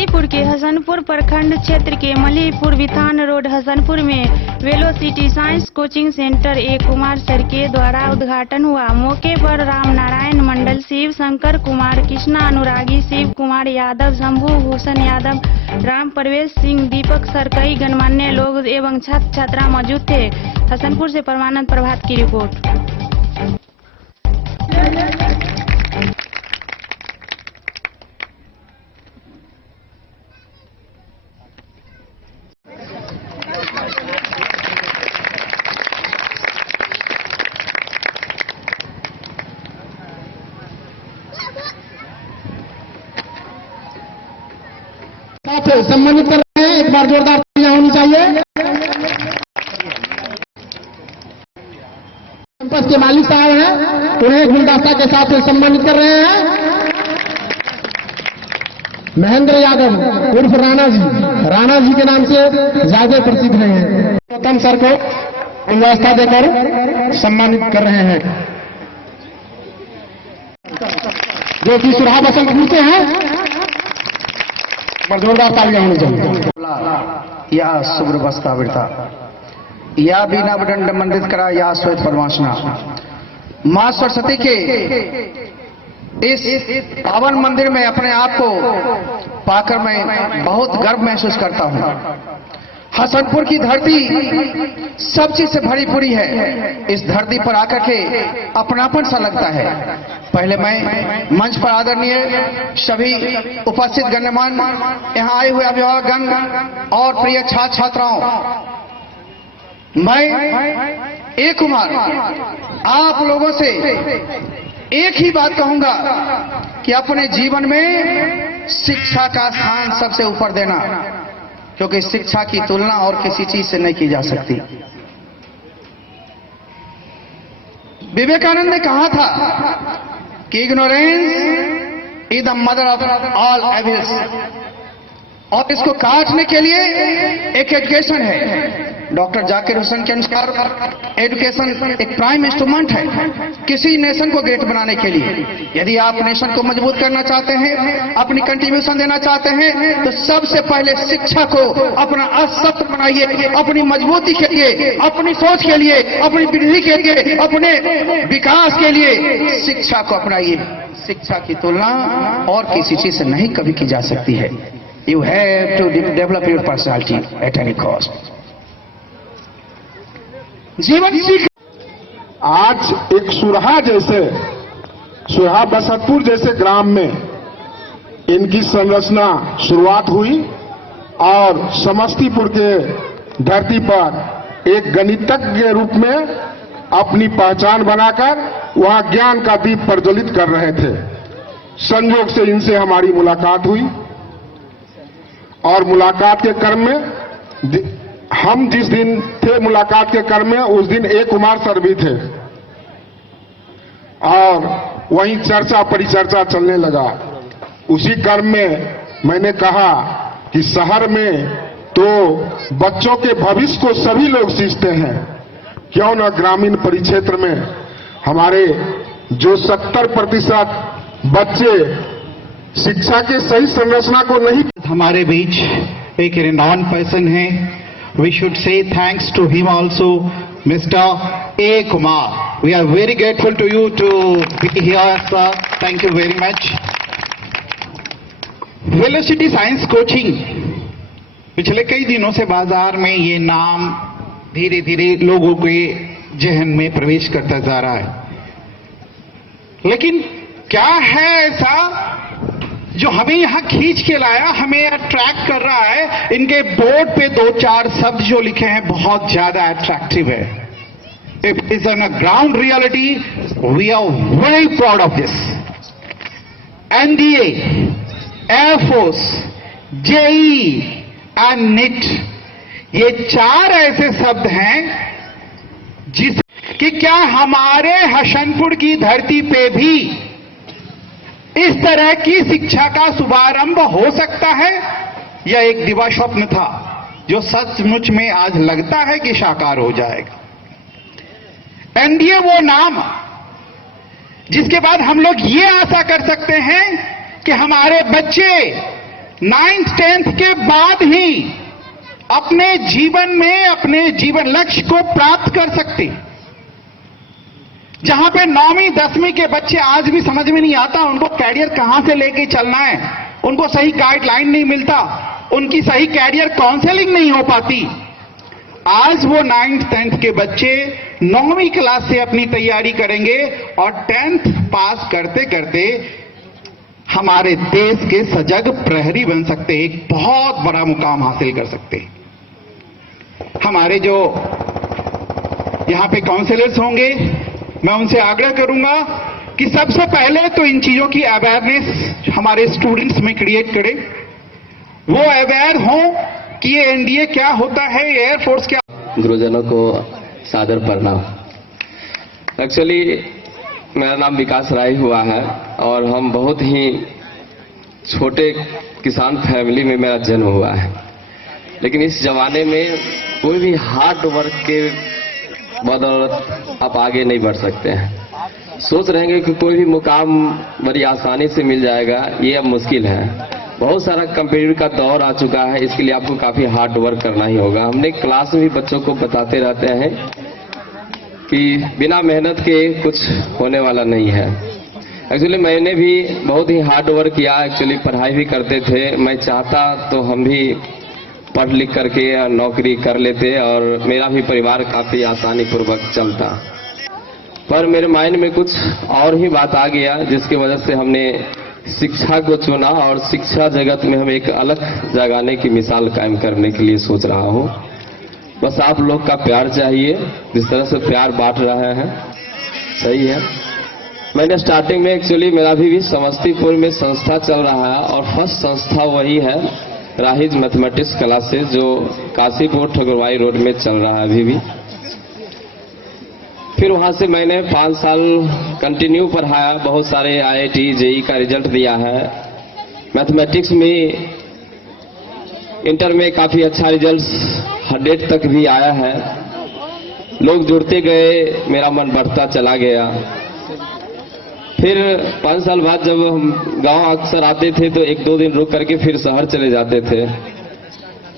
समस्तीपुर के हसनपुर प्रखंड क्षेत्र के मलीपुर विथान रोड हसनपुर में वेलोसिटी साइंस कोचिंग सेंटर ए कुमार सर के द्वारा उद्घाटन हुआ। मौके पर राम नारायण मंडल, शिव शंकर कुमार, कृष्णा अनुरागी, शिव कुमार यादव, शंभू भूषण यादव, राम प्रवेश सिंह, दीपक सर, कई गणमान्य लोग एवं छात्र छात्रा मौजूद थे। हसनपुर से परमानंद प्रभात की रिपोर्ट। सम्मानित कर रहे हैं, एक बार जोरदार तालियां होनी चाहिए। कैंपस के मालिक साहब हैं, उन्हें गुलदस्ता के साथ सम्मानित कर रहे हैं। महेंद्र यादव उर्फ राणा जी के नाम से ज्यादा प्रसिद्ध रहे हैं। गौतम सर को गुलदस्ता देकर सम्मानित कर रहे हैं, जो कि सुरहा बसंत पूछते हैं। जोरदार तालियां होनी चाहिए। या सुब्रबस्ता बिरता या बीना बदंड मंडित करा या श्वेत परमाशना। मां सरस्वती के इस पावन मंदिर में अपने आप को पाकर मैं बहुत गर्व महसूस करता हूं। हसनपुर की धरती सब चीज से भरी पूरी है। इस धरती पर आकर के अपनापन सा लगता है। पहले मैं मंच पर आदरणीय सभी उपस्थित गण्यमान, यहां आए हुए अभिभावकगण और प्रिय छात्र छात्राओं, मैं ए कुमार आप लोगों से एक ही बात कहूंगा कि अपने जीवन में शिक्षा का स्थान सबसे ऊपर देना, क्योंकि शिक्षा की तुलना और किसी चीज से नहीं की जा सकती। विवेकानंद ने कहा था कि ignorance is the mother of all evils, और इसको काटने के लिए एक एजुकेशन है। डॉक्टर जाकिर हुसैन के अनुसार एजुकेशन एक प्राइम इंस्ट्रूमेंट है किसी नेशन को ग्रेट बनाने के लिए। यदि आप नेशन को मजबूत करना चाहते हैं, अपनी कंट्रीब्यूशन देना चाहते हैं, तो सबसे पहले शिक्षा को अपना अस्त्र बनाइए। अपनी मजबूती के लिए, अपनी सोच के लिए, अपनी वृद्धि के लिए, अपने विकास के लिए शिक्षा को अपनाइए। शिक्षा की तुलना और किसी चीज से नहीं कभी की जा सकती है। You have to develop your personality at any cost. जीवन सीख। आज एक सुरहा बसंतपुर जैसे ग्राम में इनकी संरचना शुरुआत हुई और समस्तीपुर के धरती पर एक गणितज्ञ के रूप में अपनी पहचान बनाकर वहां ज्ञान का दीप प्रज्वलित कर रहे थे। संयोग से इनसे हमारी मुलाकात हुई और मुलाकात के क्रम में हम जिस दिन थे मुलाकात के क्रम में, उस दिन ए कुमार सर भी थे और वहीं चर्चा परिचर्चा चलने लगा। उसी क्रम में मैंने कहा कि शहर में तो बच्चों के भविष्य को सभी लोग सींचते हैं, क्यों न ग्रामीण परिक्षेत्र में हमारे जो 70% बच्चे शिक्षा के सही संरचना को नहीं। हमारे बीच एक रिनॉन पर्सन है। We should say thanks to him also, mister A Kumar. We are very grateful to you to be here sir, thank you very much. Velocity science coaching पिछले कई दिनों से बाजार में ये नाम धीरे धीरे लोगों के जहन में प्रवेश करता जा रहा है, लेकिन क्या है ऐसा जो हमें यहां खींच के लाया, हमें अट्रैक्ट कर रहा है? इनके बोर्ड पे 2-4 शब्द जो लिखे हैं बहुत ज्यादा अट्रैक्टिव है। It is on a ground reality, we are very proud of this. NDA, air force, JEE and NEET, ये 4 ऐसे शब्द हैं जिस कि क्या हमारे हसनपुर की धरती पे भी इस तरह की शिक्षा का शुभारंभ हो सकता है? यह एक दिवा स्वप्न था जो सचमुच में आज लगता है कि साकार हो जाएगा। एनडीए वो नाम जिसके बाद हम लोग ये आशा कर सकते हैं कि हमारे बच्चे 9th 10th के बाद ही अपने जीवन में अपने जीवन लक्ष्य को प्राप्त कर सकते। जहां पे 9वीं 10वीं के बच्चे आज भी समझ में नहीं आता उनको कैरियर कहां से लेके चलना है, उनको सही गाइडलाइन नहीं मिलता, उनकी सही कैरियर काउंसलिंग नहीं हो पाती। आज वो 9th 10th के बच्चे 9वीं क्लास से अपनी तैयारी करेंगे और 10th पास करते करते हमारे देश के सजग प्रहरी बन सकते, एक बहुत बड़ा मुकाम हासिल कर सकते। हमारे जो यहां पे काउंसलर्स होंगे, मैं उनसे आग्रह करूंगा कि सबसे पहले तो इन चीजों की अवेयरनेस हमारे स्टूडेंट्स में क्रिएट करें, वो अवेयर हों कि ये एनडीए क्या होता है, एयरफोर्स क्या। गुरुजनों को सादर प्रणाम। एक्चुअली मेरा नाम विकास राय हुआ है और हम बहुत ही छोटे किसान फैमिली में मेरा जन्म हुआ है, लेकिन इस जमाने में कोई भी हार्ड वर्क के बदौलत आप आगे नहीं बढ़ सकते हैं। सोच रहे हैं कि कोई भी मुकाम बड़ी आसानी से मिल जाएगा, ये अब मुश्किल है। बहुत सारा कंप्यूटर का दौर आ चुका है, इसके लिए आपको काफी हार्ड वर्क करना ही होगा। हमने क्लास में भी बच्चों को बताते रहते हैं कि बिना मेहनत के कुछ होने वाला नहीं है। एक्चुअली मैंने भी बहुत ही हार्ड वर्क किया, एक्चुअली पढ़ाई भी करते थे। मैं चाहता तो हम भी पढ़ लिख करके नौकरी कर लेते और मेरा भी परिवार काफी आसानी पूर्वक चलता, पर मेरे माइंड में कुछ और ही बात आ गया, जिसकी वजह से हमने शिक्षा को चुना और शिक्षा जगत में हम एक अलग जगाने की मिसाल कायम करने के लिए सोच रहा हूँ। बस आप लोग का प्यार चाहिए, जिस तरह से प्यार बांट रहे हैं सही है। मैंने स्टार्टिंग में एक्चुअली मेरा भी समस्तीपुर में संस्था चल रहा है और फर्स्ट संस्था वही है राहिज मैथमेटिक्स क्लासेस, जो काशीपुर ठकुरवाई रोड में चल रहा है अभी भी। फिर वहां से मैंने 5 साल कंटिन्यू पढ़ाया, बहुत सारे IIT JEE का रिजल्ट दिया है। मैथमेटिक्स में इंटर में काफी अच्छा रिजल्ट 100 तक भी आया है। लोग जुड़ते गए, मेरा मन बढ़ता चला गया। फिर 5 साल बाद जब हम गांव अक्सर आते थे तो 1-2 दिन रुक करके फिर शहर चले जाते थे,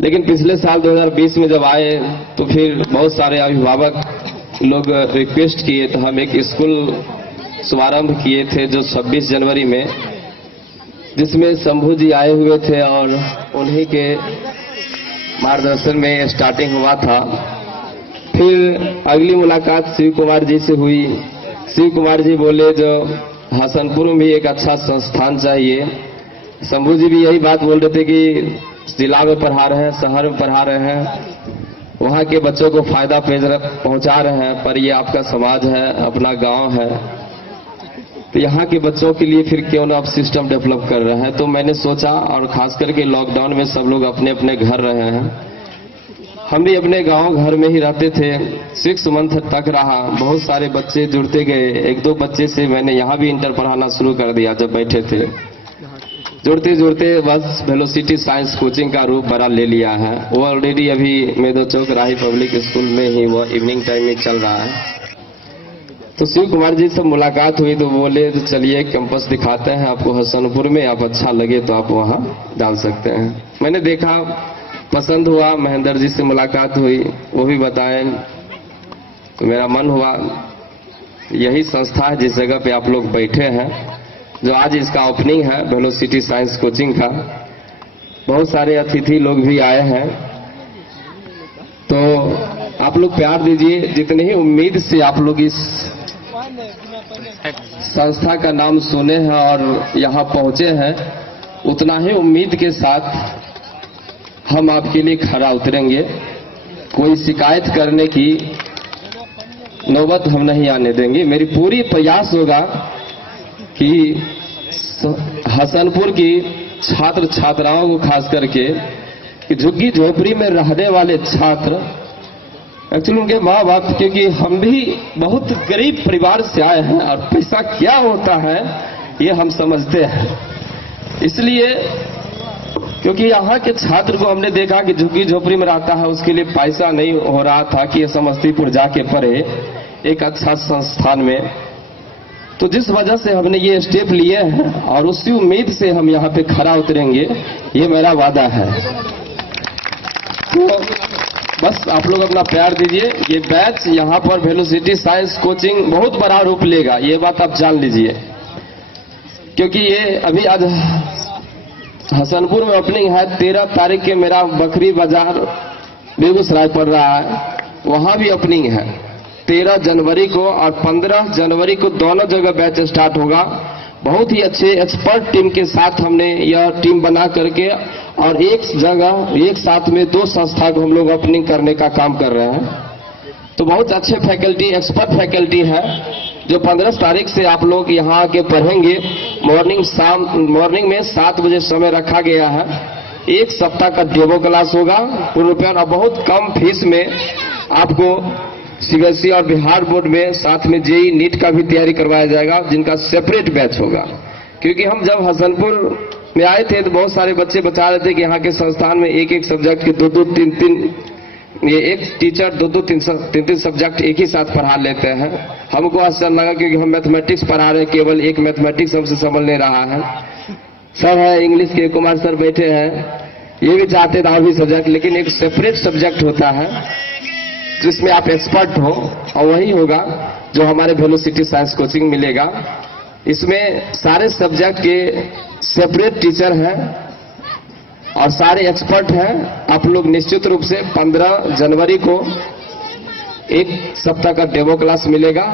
लेकिन पिछले साल 2020 में जब आए तो फिर बहुत सारे अभिभावक लोग रिक्वेस्ट किए तो हम एक स्कूल शुभारंभ किए थे जो 26 जनवरी में, जिसमें शंभू जी आए हुए थे और उन्हीं के मार्गदर्शन में स्टार्टिंग हुआ था। फिर अगली मुलाकात शिव कुमार जी से हुई। शिव कुमार जी बोले जो हसनपुर में भी एक अच्छा संस्थान चाहिए। शंभू जी भी यही बात बोल रहे थे कि जिला में पढ़ा रहे हैं, शहर में पढ़ा रहे हैं, वहाँ के बच्चों को फायदा पहुंचा रहे हैं, पर ये आपका समाज है, अपना गांव है, तो यहाँ के बच्चों के लिए फिर क्यों ना आप सिस्टम डेवलप कर रहे हैं। तो मैंने सोचा, और खास करके लॉकडाउन में सब लोग अपने अपने घर रहे हैं, हम भी अपने गांव घर में ही रहते थे। 6 मंथ तक रहा, बहुत सारे बच्चे जुड़ते गए। 1-2 बच्चे से मैंने यहाँ भी इंटर पढ़ाना शुरू कर दिया जब बैठे थे। जुड़ते जुड़ते बस वेलोसिटी साइंस कोचिंग का रूप बड़ा ले लिया है। वो ऑलरेडी अभी मेदो चौक राही पब्लिक स्कूल में ही वो इवनिंग टाइम में चल रहा है। तो शिव कुमार जी से मुलाकात हुई तो बोले तो चलिए कैंपस दिखाते हैं आपको हसनपुर में, आप अच्छा लगे तो आप वहाँ डाल सकते हैं। मैंने देखा, पसंद हुआ, महेंद्र जी से मुलाकात हुई, वो भी बताएं तो मेरा मन हुआ यही संस्था है जिस जगह पे आप लोग बैठे हैं, जो आज इसका ओपनिंग है वेलोसिटी साइंस कोचिंग का। बहुत सारे अतिथि लोग भी आए हैं, तो आप लोग प्यार दीजिए। जितने ही उम्मीद से आप लोग इस संस्था का नाम सुने हैं और यहाँ पहुंचे हैं, उतना ही उम्मीद के साथ हम आपके लिए खरा उतरेंगे। कोई शिकायत करने की नौबत हम नहीं आने देंगे। मेरी पूरी प्रयास होगा कि हसनपुर की छात्र छात्राओं को खास करके कि झुग्गी झोपड़ी में रहने वाले छात्र, एक्चुअली उनके माँ बाप, क्योंकि हम भी बहुत गरीब परिवार से आए हैं और पैसा क्या होता है ये हम समझते हैं। इसलिए क्योंकि यहाँ के छात्र को हमने देखा कि झुग्गी झोपड़ी में रहता है, उसके लिए पैसा नहीं हो रहा था कि ये समस्तीपुर जाके पढ़े एक अच्छा संस्थान में। तो जिस वजह से हमने ये स्टेप लिए हैं और उसी उम्मीद से हम यहाँ पे खरा उतरेंगे, ये मेरा वादा है। तो बस आप लोग अपना प्यार दीजिए। ये बैच यहाँ पर वेलोसिटी साइंस कोचिंग बहुत बड़ा रूप लेगा, ये बात आप जान लीजिए, क्योंकि ये अभी आज हसनपुर में ओपनिंग है। 13 तारीख के मेरा बकरी बाजार बेगूसराय पड़ रहा है, वहां भी ओपनिंग है 13 जनवरी को और 15 जनवरी को, दोनों जगह बैच स्टार्ट होगा। बहुत ही अच्छे एक्सपर्ट टीम के साथ हमने यह टीम बना करके और एक जगह एक साथ में 2 संस्था को हम लोग ओपनिंग करने का काम कर रहे हैं। तो बहुत अच्छे फैकल्टी, एक्सपर्ट फैकल्टी है जो 15 तारीख से आप लोग यहाँ आके पढ़ेंगे। मॉर्निंग में 7 बजे समय रखा गया है। 1 सप्ताह का डेमो क्लास होगा पूर्ण रूप और बहुत कम फीस में आपको सीबीएसई और बिहार बोर्ड में साथ में जेई नीट का भी तैयारी करवाया जाएगा, जिनका सेपरेट बैच होगा। क्योंकि हम जब हसनपुर में आए थे तो बहुत सारे बच्चे बता रहे थे कि यहाँ के संस्थान में एक सब्जेक्ट के 2-2, 3-3 ये एक टीचर 2-2, 3-3 सब्जेक्ट एक ही साथ पढ़ा लेते हैं। हमको आश्चर्य लगा क्योंकि हम मैथमेटिक्स पढ़ा रहे हैं, केवल एक मैथमेटिक्स हमसे समझ नहीं रहा है। सब है इंग्लिश के, कुमार सर बैठे हैं, ये भी चाहते थे और भी सब्जेक्ट, लेकिन एक सेपरेट सब्जेक्ट होता है जिसमें आप एक्सपर्ट हो, और वही होगा जो हमारे वेलोसिटी साइंस कोचिंग मिलेगा। इसमें सारे सब्जेक्ट के सेपरेट टीचर हैं और सारे एक्सपर्ट हैं। आप लोग निश्चित रूप से 15 जनवरी को 1 सप्ताह का डेमो क्लास मिलेगा।